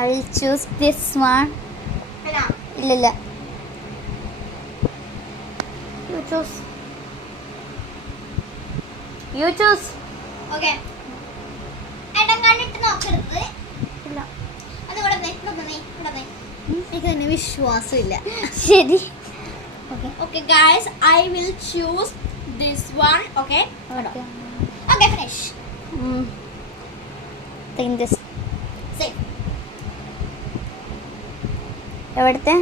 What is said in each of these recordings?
I will choose this one. ഇല്ല. You choose. Okay. എടങ്ങാണ്ടിട്ട് നോക്കരുത്. ഇല്ല. അത് ഇവിടെ നീ. എനിക്ക് തന്നെ വിശ്വാസമില്ല. ശരി. Okay guys, I will choose this one. Okay, finish. Think this. Safe. എവിടുത്തെ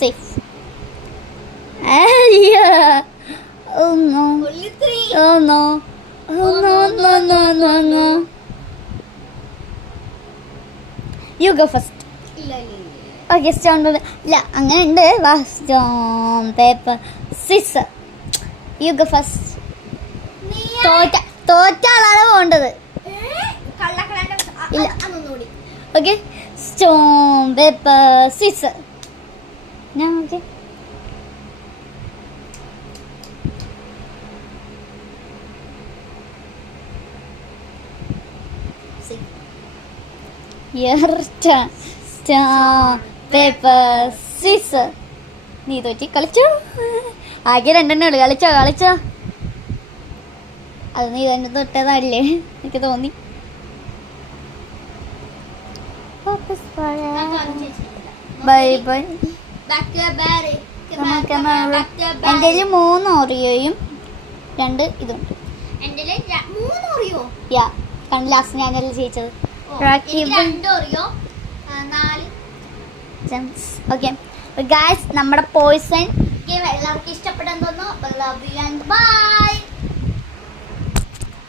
safe. Yeah. Oh no. Only 3. Oh no. No. You go first. ഇല്ല. Okay, stone paper. ഇല്ല അങ്ങനെ ഉണ്ട്. വാ, stone paper scissor. You go first. തോറ്റ ആളാണ് പോണ്ടത്. ഇല്ല. അതൊന്നുകൂടി. Okay, stone paper scissor. ഞാൻ okay. Your turn. Stone paper scissor. നീ തോറ്റി. കളിച്ചോ. ആകെ 2 ഉള്ളു. കളിച്ചോ. അത് നീ തന്നെ തൊട്ടതല്ലേ എനിക്ക് തോന്നി. ബൈ. എൻ്റെ 3 ഓറിയോയും 2 ഇതുണ്ട്. എൻ്റെ 3 ഓറിയോ. യാ, കാരണം ലാസ്റ്റ് ഞാനല്ലേ ജയിച്ചത്. 2 ഓറിയോ 4 ജംസ്. ഓക്കെ ഗായ്സ്, നമ്മുടെ പോയ്സൺ ഗെയിം എല്ലാവർക്കും ഇഷ്ടപ്പെട്ടെന്ന് തോന്നുന്നു. Love you and by.